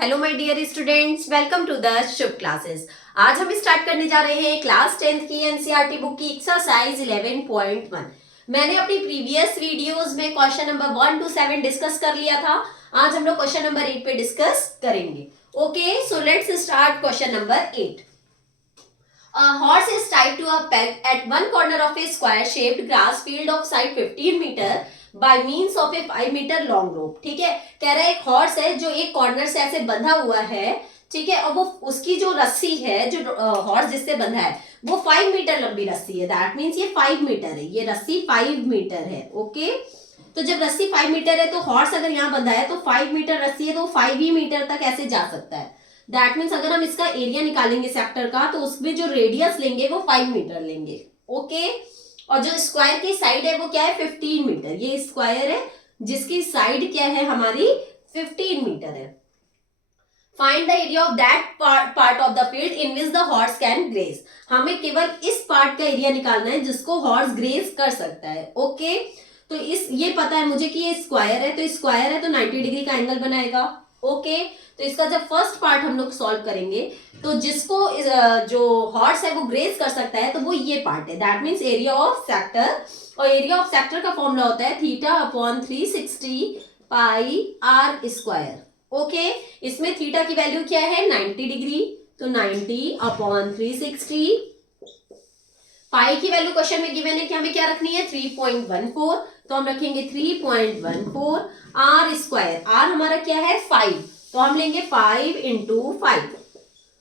Hello my dear students, welcome to the Shubh classes. आज हम start करने जा रहे हैं क्लास 10th की एनसीईआरटी बुक की एक्सरसाइज 11.1। मैंने अपनी प्रीवियस वीडियोस में क्वेश्चन नंबर 1 to 7 डिस्कस कर लिया था। आज हम लोग क्वेश्चन नंबर 8 पे डिस्कस करेंगे। Okay, so let's start question number 8। A horse is tied to a peg at one corner of a square-shaped grass field of side 15 meter by means of a 5 meter long rope। ठीक है, कह रहा है एक horse है जो एक corner से ऐसे बंधा हुआ है। ठीक है, और वो उसकी जो रस्सी है, जो हॉर्स जिससे बंधा है, वो 5 मीटर लंबी रस्सी है। दैट मीन्स ये 5 मीटर है, ये रस्सी 5 मीटर है। ओके, तो जब रस्सी 5 मीटर है तो हॉर्स अगर यहाँ बंधा है तो 5 मीटर रस्सी है, तो 5 ही मीटर तक ऐसे जा सकता है। दैट मीन्स अगर हम इसका एरिया निकालेंगे सेक्टर का, तो उसमें जो रेडियस लेंगे वो 5 मीटर लेंगे। ओके, और जो स्क्वायर की साइड है वो क्या है, 15 मीटर। ये स्क्वायर है जिसकी साइड क्या है हमारी, 15 मीटर है। Find the area of that part of the field in which the horse can graze. हमें केवल इस पार्ट का एरिया निकालना है जिसको हॉर्स ग्रेज कर सकता है। ओके, तो इस ये पता है मुझे कि ये स्क्वायर है, तो स्क्वायर है तो 90 डिग्री का एंगल बनाएगा। ओके, तो इसका जब फर्स्ट पार्ट हम लोग सॉल्व करेंगे तो जिसको जो हॉर्स है वो ग्रेज कर सकता है, तो वो ये पार्ट है। That means area of sector, और एरिया ऑफ सेक्टर का फॉर्मूला होता है theta upon 360 pi r square. Okay, इसमें थीटा की वैल्यू क्या है, 90 डिग्री, तो 90 अपॉन 360। पाई की वैल्यू क्वेश्चन में गिवन है कि हमें क्या रखनी है, 3.14, तो हम रखेंगे 3.14। आर स्क्वायर, आर हमारा क्या है 5, तो हम लेंगे 5 इंटू 5।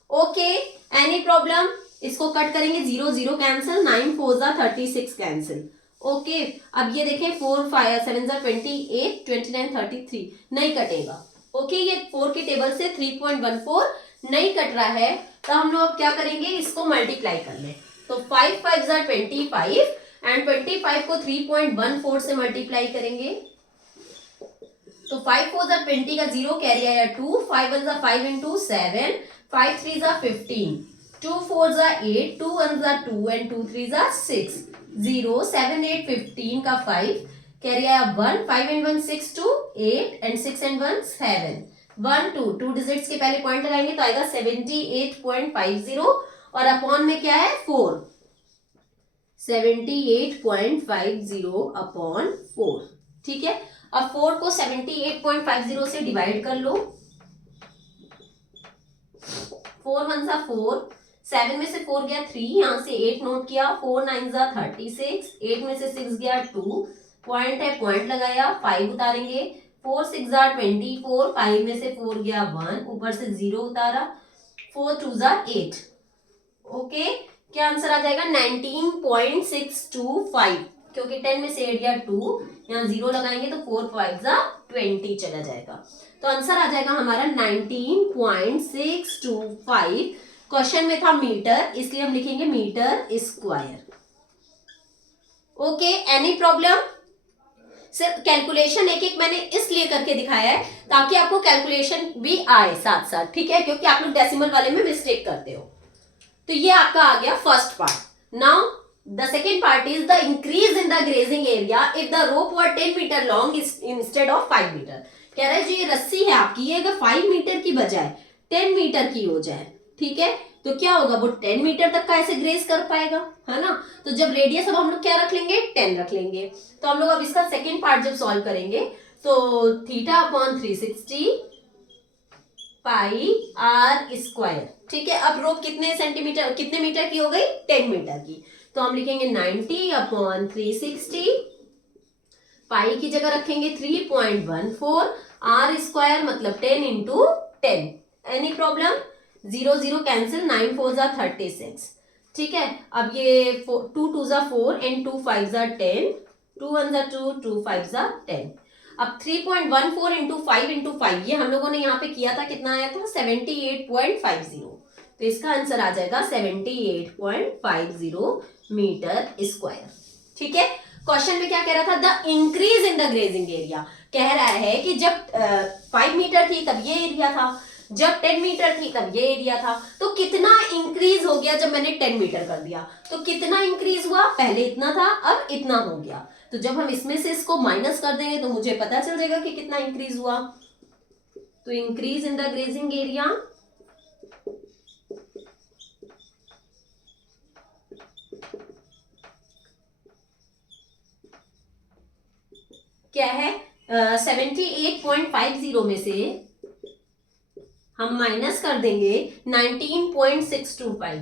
ओके, एनी प्रॉब्लम, इसको कट करेंगे, 0 0 कैंसिल, 9 4 36 कैंसिल। ओके, अब ये देखें 4 5 7 28 29 33 नहीं कटेगा। ओके, ये 4 के टेबल से 3.14 नहीं कट रहा है, तो हम लोग अब क्या करेंगे, इसको मल्टीप्लाई कर लें। तो 5 5 25 एंड 25 को 3.14 से मल्टीप्लाई करेंगे, तो 5 4 20 का 0 कैरी आया 2, 5 1 5 इंटू 7, 5 3 15, 2 4 8, 2 1 2 एंड 2 3 6, 0 7 8 15 का 5 कैरी आया 1, 5 एंड 1 6 2 8 एंड 6 एंड 1 7, 1 2 2 डिजिट्स के पहले पॉइंट लगाएंगे तो आएगा 78.50, और अपॉन में क्या है 4, 78.50 अपॉन 4। ठीक है, अब 4 को 78.50 से डिवाइड कर लो। 4 1 4, 7 में से 4 गया 3, यहां से 8 नोट किया, 4 9 36, 8 में से 6 गया 2, पॉइंट है पॉइंट लगाया, 5 उतारेंगे, 4 6 24, 5 में से 4 गया 1, ऊपर से 0 उतारा, 4 2 8। ओके, क्या आंसर आ जाएगा 19.625, क्योंकि 10 में से 8 गया 2, यहाँ 0 लगाएंगे तो 4 5 20 चला जाएगा, तो आंसर आ जाएगा हमारा 19.625। क्वेश्चन में था मीटर, इसलिए हम लिखेंगे metre square. Okay, any problem? सिर्फ कैलकुलेशन एक एक मैंने इसलिए करके दिखाया है ताकि आपको कैलकुलेशन भी आए साथ साथ। ठीक है, क्योंकि आप लोग डेसिमल वाले में मिस्टेक करते हो। तो ये आपका आ गया first part. Now the second part is the increase in the grazing area if the rope were 10 metre long instead of 5 metre. कह रहा है जो ये रस्सी है आपकी, ये अगर 5 मीटर की बजाय 10 मीटर की हो जाए, ठीक है, तो क्या होगा, वो 10 मीटर तक का ऐसे ग्रेज कर पाएगा, है ना। तो जब रेडियस अब हम लोग क्या रख लेंगे, 10 रख लेंगे। तो हम लोग अब इसका सेकेंड पार्ट जब सॉल्व करेंगे तो theta upon 360 pi r square. ठीक है, अब रोप कितने सेंटीमीटर, कितने मीटर की हो गई, 10 मीटर की, तो हम लिखेंगे 90 अपॉन 360, पाई की जगह रखेंगे 3.14, आर स्क्वायर मतलब 10 इंटू 10। Any problem? 0 0 कैंसिल, 9 4 36। ठीक है, अब ये 2 2 4 एंड 2 5 10, 2 1 2, 2 5 10। अब 3.14 इंटू 5 इंटू 5, ये हम लोगों ने यहाँ पे किया था, कितना आया था, 78.50, तो इसका आंसर आ जाएगा 78.50 मीटर स्क्वायर। ठीक है, क्वेश्चन में क्या कह रहा था, the increase in the grazing area. कह रहा है कि जब 5 मीटर थी तब ये एरिया था, जब 10 मीटर थी तब ये एरिया था, तो कितना इंक्रीज हो गया जब मैंने 10 मीटर कर दिया, तो कितना इंक्रीज हुआ, पहले इतना था अब इतना हो गया। तो जब हम इसमें से इसको माइनस कर देंगे तो मुझे पता चल जाएगा कि कितना इंक्रीज हुआ। तो increase in the grazing area, क्या है 78.50 में से हम माइनस कर देंगे 19.625।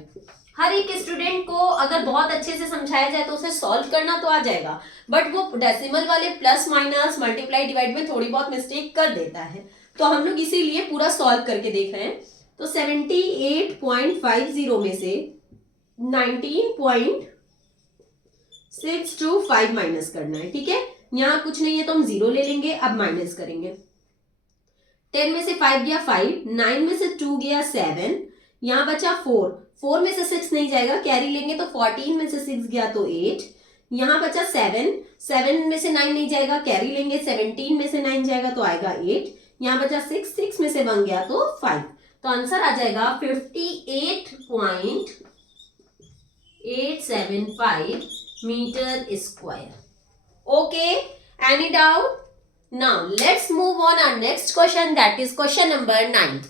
हर एक स्टूडेंट को अगर बहुत अच्छे से समझाया जाए तो उसे सॉल्व करना तो आ जाएगा, बट वो डेसिमल वाले प्लस माइनस मल्टीप्लाई डिवाइड में थोड़ी बहुत मिस्टेक कर देता है, तो हम लोग इसीलिए पूरा सॉल्व करके देख रहे हैं। तो 78.50 में से 19.625 माइनस करना है, ठीक है। यहाँ कुछ नहीं है तो हम जीरो ले लेंगे, अब माइनस करेंगे। 10 में से 5 गया 5, 9 में से 2 गया 7, यहाँ बचा 4, 4 में से 6 नहीं जाएगा, कैरी लेंगे तो 14 में से 6 गया तो 8, यहाँ बचा 7, 7 में से 9 नहीं जाएगा, कैरी लेंगे, 17 में से 9 जाएगा तो आएगा 8, यहाँ बचा 6, 6 में से 1 गया तो 5, तो आंसर आ जाएगा 58.875 metre square. Okay, any doubt? Now let's move on our next question, that is question number 9.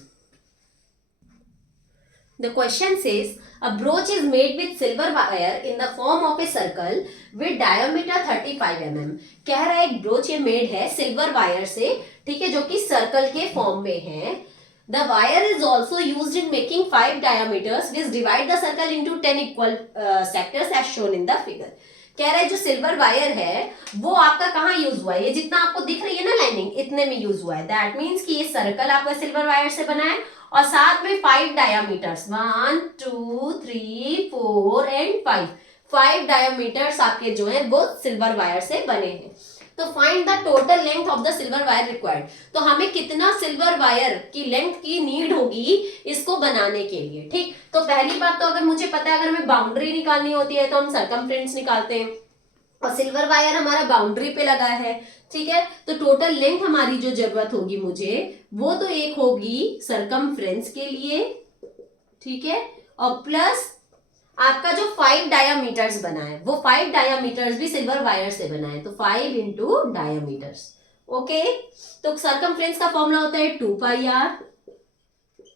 The question says a brooch is made with silver wire in the form of a circle with diameter 35 mm. कह रहा है एक broach ये made है silver wire से, ठीक है, जो कि सर्कल के फॉर्म में है। The wire is also used in making 5 diameters which divide the circle into 10 equal sectors as shown in the figure. कह रहा है जो सिल्वर वायर है वो आपका कहाँ यूज हुआ है, ये जितना आपको दिख रही है ना लाइनिंग, इतने में यूज हुआ है। दैट मीन्स कि ये सर्कल आपका सिल्वर वायर से बना है और साथ में 5 डायामीटर्स 1 2 3 4 एंड 5 डायामीटर्स आपके जो है वो सिल्वर वायर से बने हैं। तो find the total length of the silver wire required, तो हमें कितना सिल्वर वायर की लेंथ की नीड होगी इसको बनाने के लिए, ठीक। तो पहली बात तो अगर मुझे पता है अगर हमें बाउंड्री निकालनी होती है तो हम सरकमफ्रेंस निकालते हैं और सिल्वर वायर हमारा बाउंड्री पे लगा है, ठीक है। तो टोटल लेंथ हमारी जो जरूरत होगी मुझे वो तो एक होगी सरकमफ्रेंस के लिए, ठीक है, और प्लस आपका जो 5 डायामीटर्स बना है वो 5 डायामीटर्स भी सिल्वर वायर से बना है, तो 5 इंटू डायामीटर्स। ओके, तो सर्कमफ्रेंस का फॉर्मूला होता है 2 पाई आर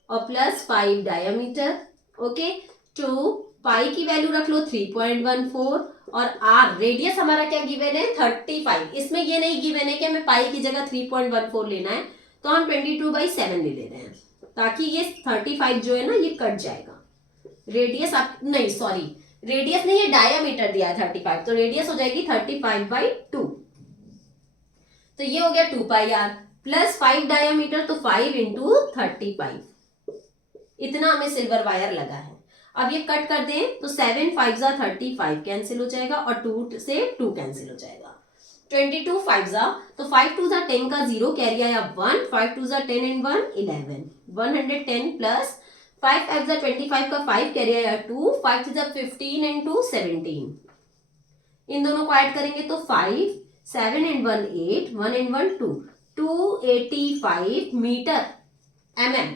और प्लस 5 डायामीटर। ओके, 2 पाई की वैल्यू रख लो 3.14 और आर रेडियस हमारा क्या गिवन है 35। इसमें ये नहीं गिवन है कि हमें पाई की जगह 3.14 लेना है, तो हम 22/7 ले रहे हैं ताकि ये 35 जो है ना ये कट जाएगा। रेडियस आप नहीं, सॉरी रेडियस नहीं, ये डायामीटर दिया है 35, तो रेडियस हो जाएगी 35/2। तो ये हो गया 2 पाई आर प्लस 5 डायामीटर, तो 5 इंटू 35, इतना हमें सिल्वर वायर लगा है। अब ये कट कर दें तो 7 5 जा 35 कैंसिल हो जाएगा और 2 से 2 कैंसिल हो जाएगा। 22 5 जा तो 5 2 जा 10 का 0 कैरी आया 1, 5 2 जा 10 एंड 1 11, 110 प्लस 5 5 जा 25 का 5 कैरी आया 2, 5 जा 15 एंड 2 17, इन दोनों को ऐड करेंगे तो 5 7 and 1 8, 1 and 1 2, 285 metre mm,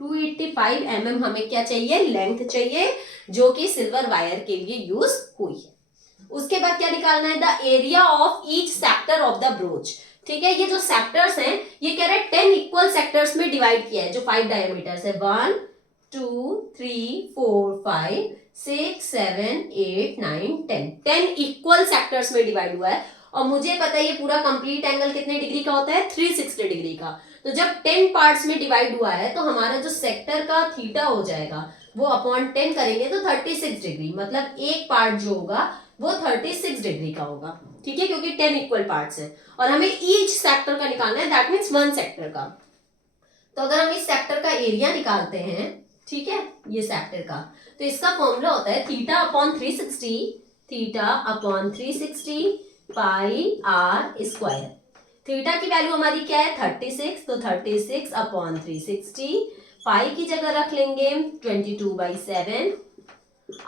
285 mm हमें क्या चाहिए, लेंथ चाहिए जो कि सिल्वर वायर के लिए यूज हुई है। उसके बाद क्या निकालना है, the area of each sector of the broach, ठीक है। ये जो सेक्टर्स हैं ये कह रहे हैं 10 इक्वल सेक्टर्स में डिवाइड किया है, जो 5 डायमीटर्स है 1 2 3 4 5 6 7 8 9 10, 10 इक्वल सेक्टर्स में डिवाइड हुआ है। और मुझे पता है ये पूरा कंप्लीट एंगल कितने डिग्री का होता है, 360 डिग्री का। तो जब 10 पार्ट्स में डिवाइड हुआ है तो हमारा जो सेक्टर का थीटा हो जाएगा वो अपॉन 10 करेंगे तो 36 डिग्री, मतलब एक पार्ट जो होगा वो 36 डिग्री का होगा, ठीक है, क्योंकि 10 इक्वल पार्ट्स है और हमें ईच सेक्टर का निकालना है, दैट मीन्स 1 सेक्टर का। तो अगर हम इस सेक्टर का एरिया निकालते हैं, ठीक है, ये सेक्टर का, तो इसका फॉर्मूला होता है theta upon 360, theta upon 360 pi r square. Theta की वैल्यू हमारी क्या है 36, तो 36 अपॉन 360, पाई की जगह रख लेंगे 22/7,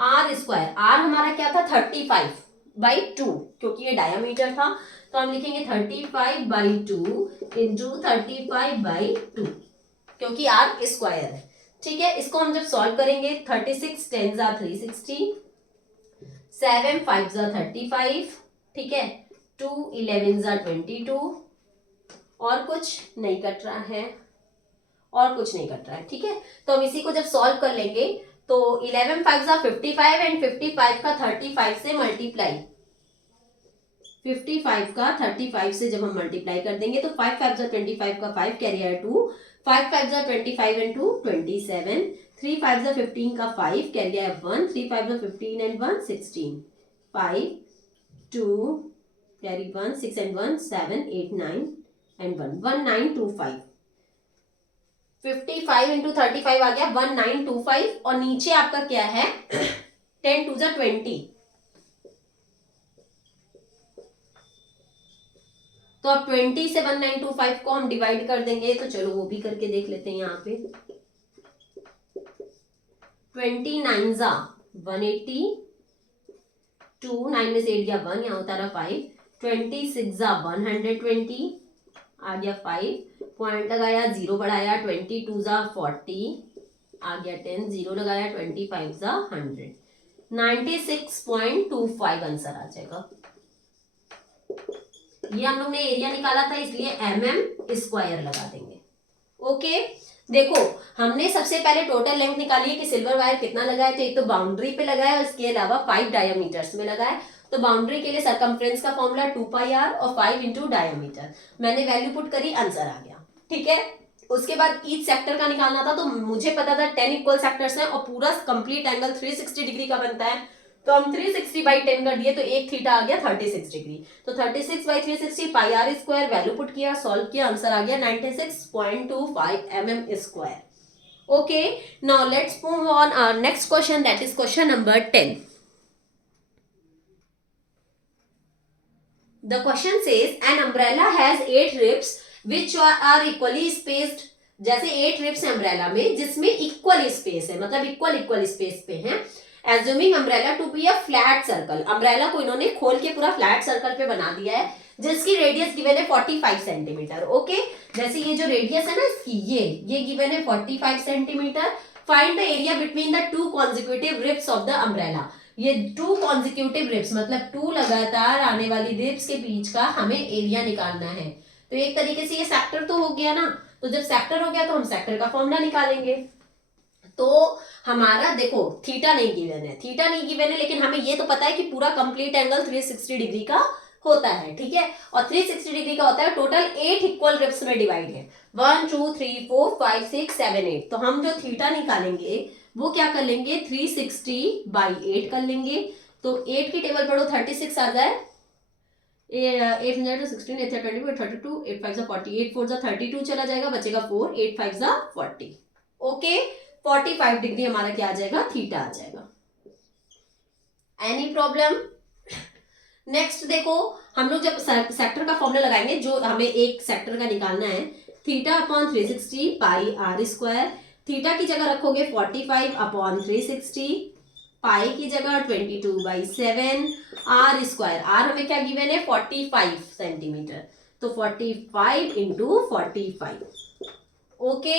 आर स्क्वायर, आर हमारा क्या था 35/2, क्योंकि ये डायमीटर था तो हम लिखेंगे 35/2 इंटू 35/2, क्योंकि आर स्क्वायर है, ठीक है। इसको हम जब सॉल्व करेंगे 36 10 जा 360, 7 5 जा 35, ठीक है, 2 11 जा 22 और कुछ नहीं कट रहा है, और कुछ नहीं कट रहा है, ठीक है। तो हम इसी को जब सॉल्व कर लेंगे तो 11 5 55 एंड 55 का 35 से मल्टीप्लाई, 55 का 35 से जब हम मल्टीप्लाई कर देंगे तो 5 5 25 का 5 कैरी आया 2, 5 5 25 एंड 2 27, 3 5 15 का 5 कैरी आया 1, 3 5 15 and 1 16, 5 2 carry 1 6 and 1 7 8 9 and 1 1925, 55 into 35 आ गया 1925 और नीचे आपका क्या है 10 2 20। तो अब 20 से 1925 को हम डिवाइड कर देंगे, तो चलो वो भी करके देख लेते हैं। यहाँ पे 29 जा 180, 2 9 में से 8 गया 1, यहाँ होता रहा 5, 26 जा 120 आ गया 5, पॉइंट लगाया 0 बढ़ाया 22 जा 40 आ गया 10, 0 लगाया 25 जा 100, 96.25 आंसर आ जाएगा। ये हम लोग ने एरिया निकाला था इसलिए mm² लगा देंगे। ओके, देखो हमने सबसे पहले टोटल लेंथ निकाली है कि सिल्वर वायर कितना लगा है, तो एक तो बाउंड्री पे लगा है, उसके अलावा 5 डायमीटर्स में लगा है। तो बाउंड्री के लिए सरकमफ्रेंस का फॉर्मूला 2πr और 5 इंटू डायमीटर, मैंने वैल्यू पुट करी, आंसर आ गया, ठीक है। उसके बाद ईच सेक्टर का निकालना था, तो मुझे पता था 10 इक्वल सेक्टर्स हैं और पूरा कंप्लीट एंगल 360 डिग्री का बनता है, तो हम 360/10 कर दिए, तो एक थीटा आ गया 36 डिग्री। तो 36/360 πr² वैल्यू पुट किया, सॉल्व किया, आंसर आ गया 96.25 mm²। Okay, now let's move on our next question, that is question number 10। The question says an umbrella has 8 ribs which are equally spaced। जैसे 8 ribs है umbrella में जिसमें equal space है, मतलब इक्वल स्पेस पे है। Assuming umbrella to be a flat circle, umbrella को इन्होंने खोल के पूरा फ्लैट सर्कल पे बना दिया है जिसकी रेडियस गिवन है 45 सेंटीमीटर। ओके, जैसे ये जो रेडियस है ना इसकी, ये गिवन है 45 centimetre. Find the area between the 2 consecutive ribs of the umbrella। ये 2 कॉन्जिक्यूटिव रिब्स मतलब 2 लगातार आने वाली रिब्स के बीच का हमें एरिया निकालना है। तो एक तरीके से ये सेक्टर तो हो गया ना, तो जब सेक्टर हो गया तो हम सेक्टर का फॉर्मूला निकालेंगे। तो हमारा देखो थीटा नहीं गिवन है, लेकिन हमें ये तो पता है कि पूरा कंप्लीट एंगल 360 डिग्री का होता है, ठीक है। और 360 डिग्री का होता है, टोटल 8 इक्वल रिब्स में डिवाइड है, 1 2 3 4 5 6 7 8। तो हम जो थीटा निकालेंगे वो क्या कर लेंगे 360/8 कर लेंगे। तो 8 की टेबल पढ़ो 36 आ जाए, 8 16 8 22 32 8 5 40 8 4 32 चला जाएगा, बचेगा 4, 8 5 40। ओके, 45 डिग्री हमारा क्या आ जाएगा, थीटा आ जाएगा। Any problem? नेक्स्ट देखो, हम लोग जब सेक्टर का फॉर्मूला लगाएंगे, जो हमें एक सेक्टर का निकालना है, θ/360 πr²। थीटा की जगह रखोगे 45/360, पाई की जगह 22/7, r²। r हमें क्या गिवन है 45 सेंटीमीटर, तो 45 इंटू 45। Okay,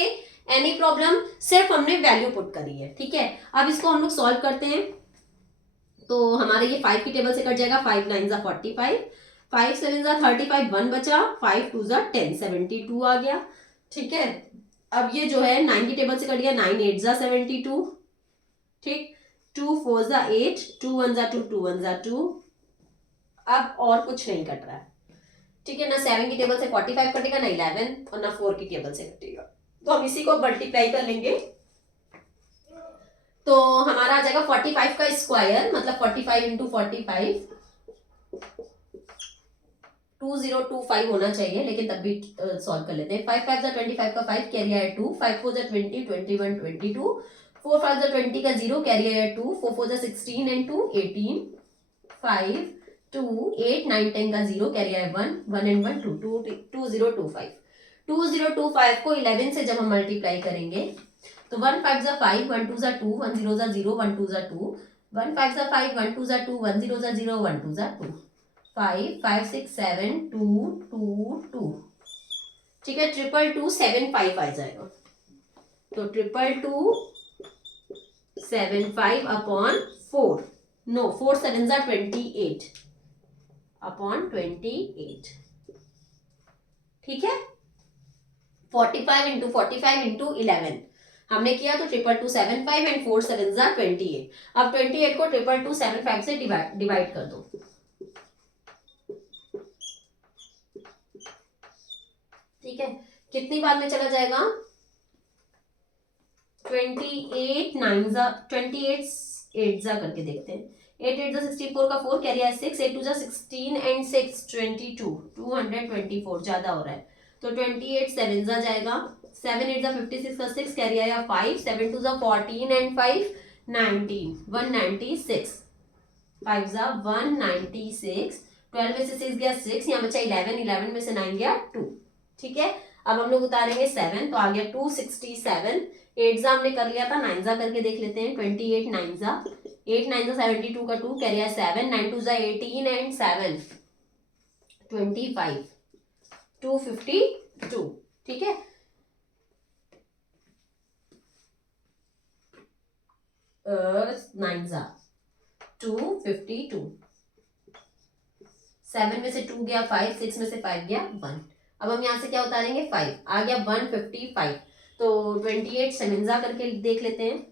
any problem? सिर्फ हमने वैल्यू पुट करी है, ठीक है। अब इसको हम लोग सॉल्व करते हैं, तो हमारे ये 5 की टेबल से कट जाएगा, 5 9 45, 5 7 35, 1 बचा, 5 2 10 72 आ गया, ठीक है। अब ये जो है 9 की टेबल से कट गया, 9 8 72, ठीक, 2 4 8, 2 1 2, 2 1 2। अब और कुछ नहीं कट रहा है, ठीक है ना। 7 की टेबल से 45 कटेगा, ना 11 और ना 4 की टेबल से कटेगा, तो हम इसी को मल्टीप्लाई कर लेंगे, तो हमारा आ जाएगा 45 का स्क्वायर, मतलब 45 इंटू 45, 2025 होना चाहिए, लेकिन तब भी सॉल्व कर लेते हैं। 5 5 25 का 5 कैरी आया 2, 5 4 20 21 22, 4 5 20 का 0 कैरी आया 2, 4 4 16 एंड 2 18, 5 2 8 9 10 का 0 कैरी आया 1, 1 एंड 1 2, 2025। 2025 को 11 से जब हम मल्टीप्लाई करेंगे तो 1 5 5, 1 2 2, 1 0 0, 1 2 2, 1 5 5, 1 2 2, 1 0 0, 1 2 2, 5 5 6 7 2 2 2, ठीक है। 22275 आ जाएगा, तो 22275/4, नो 4 7 28/28, ठीक है। 45 इंटू 45 इंटू 11 हमने किया तो 2275 एंड 4 7 जा 28। अब 28 को 2275 से डिवाइड कर दो। ठीक है, कितनी बार में चला जाएगा? 28 9 जा 28 8 जा करके देखते हैं। 8 8 जा 64 का 4 कैरी है 6, 8 2 जा 16 एंड 6 22 224 ज्यादा हो रहा है तो 28 7 जा जाएगा। 7 8 जा 56 का 6 कैरी आया 5, 7 2 जा 14 एंड 5 19 196, 5 जा 196, 12 में से 6 गया 6, यहाँ बचा 11, 11 में से 9 गया 2। ठीक है, अब हम लोग उतारेंगे 7 तो आ गया 267। 8 जा हमने कर लिया था, 9 जा करके देख लेते हैं। 28 9 जा 8 9 जा 72 का 2 कैरी है 7, 9 2 जा 18 एंड 7 25 252। ठीक है, नाइन जा 252, 7 में से 2 गया 5, 6 में से 5 गया 1। अब हम यहाँ से क्या उतारेंगे 5, आ गया 155। तो 28 7 जा करके देख लेते हैं,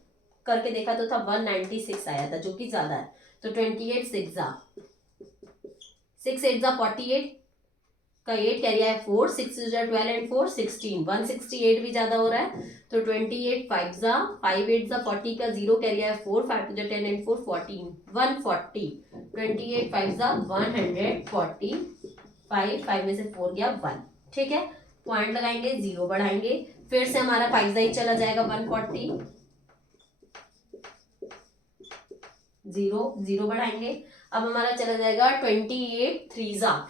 करके देखा तो था 196 आया था जो कि ज्यादा है। तो 28 6 जा 6 8 जा 48 का 8 कैरी है 4, 6 जा 12 एंड 4 16, 168 भी ज्यादा हो रहा है तो 28 5 जा 5 8 जा 40 का 0 कैरी है 4, 5 2 जा 10 एंड 4 14 140, 28 5 जा 140, 5 में से 4 गया 1। ठीक है, पॉइंट लगाएंगे, 0 बढ़ाएंगे, फिर से हमारा 5 जा ही चला जाएगा 140, 0 बढ़ाएंगे। अब हमारा चला जाएगा 28 3 जा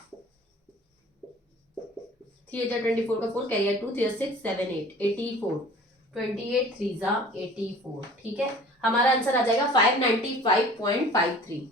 3 जा 24 का 4 कैरियर 2 3 6 7 8 84, 28 3 जा 84। ठीक है, हमारा आंसर आ जाएगा 595.53।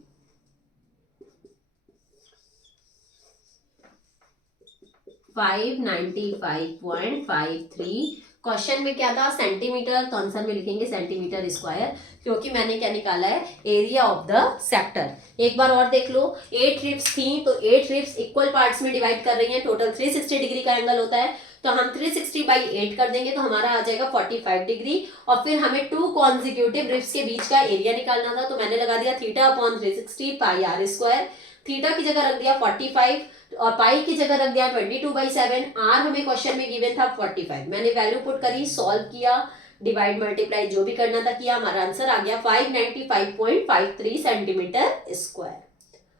595.53। क्वेश्चन में क्या था? सेंटीमीटर, तो आंसर में लिखेंगे सेंटीमीटर स्क्वायर, क्योंकि मैंने क्या निकाला है? Area of the sector. एक बार और देख लो, 8 रिप्स थी तो 8 रिप्स इक्वल पार्ट्स में डिवाइड कर रही हैं, टोटल 360 डिग्री का एंगल होता है, तो हम 360/8 कर देंगे तो हमारा आ जाएगा 45 डिग्री। और फिर हमें 2 कॉन्जिक्यूटिव रिप्स के बीच का एरिया निकालना था, तो मैंने लगा दिया θ/360 πr²। थीटा की जगह रख दिया 45 और पाई की जगह रख दिया 22/7। आर हमें क्वेश्चन में गिवन था 45, मैंने वैल्यू पुट करी, सॉल्व किया, डिवाइड मल्टीप्लाई जो भी करना था किया, हमारा आंसर आ गया 595.53 सेंटीमीटर स्क्वायर।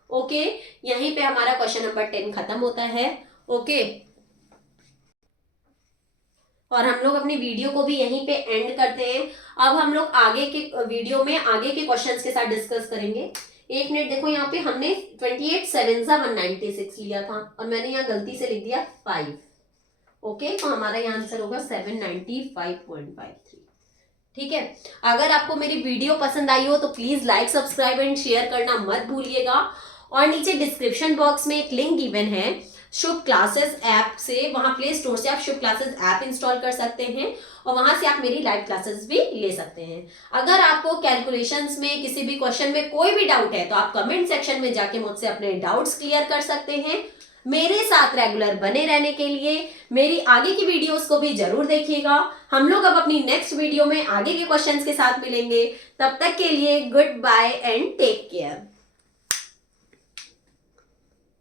ओके, यहीं पे हमारा क्वेश्चन नंबर 10 खत्म होता है। ओके, और हम लोग अपनी वीडियो को भी यहीं पे एंड करते हैं। अब हम लोग आगे के वीडियो में आगे के क्वेश्चंस के साथ डिस्कस करेंगे। एक मिनट देखो, यहाँ पे हमने 28 7 जा 196 लिया था और मैंने यहाँ गलती से लिख दिया 5। ओके, तो हमारा यहाँ आंसर होगा 795.53। ठीक है, अगर आपको मेरी वीडियो पसंद आई हो तो please like subscribe and share करना मत भूलिएगा। और नीचे डिस्क्रिप्शन बॉक्स में एक लिंक गिवन है शुभ क्लासेस ऐप से, वहां प्ले स्टोर से आप शुभ क्लासेस ऐप इंस्टॉल कर सकते हैं और वहां से आप मेरी लाइव क्लासेस भी ले सकते हैं। अगर आपको कैलकुलेशंस में किसी भी क्वेश्चन में कोई भी डाउट है तो आप कमेंट सेक्शन में जाके मुझसे अपने डाउट्स क्लियर कर सकते हैं। मेरे साथ रेगुलर बने रहने के लिए मेरी आगे की वीडियोस को भी जरूर देखिएगा। हम लोग अब अपनी नेक्स्ट वीडियो में आगे के क्वेश्चंस के साथ मिलेंगे, तब तक के लिए good bye and take care.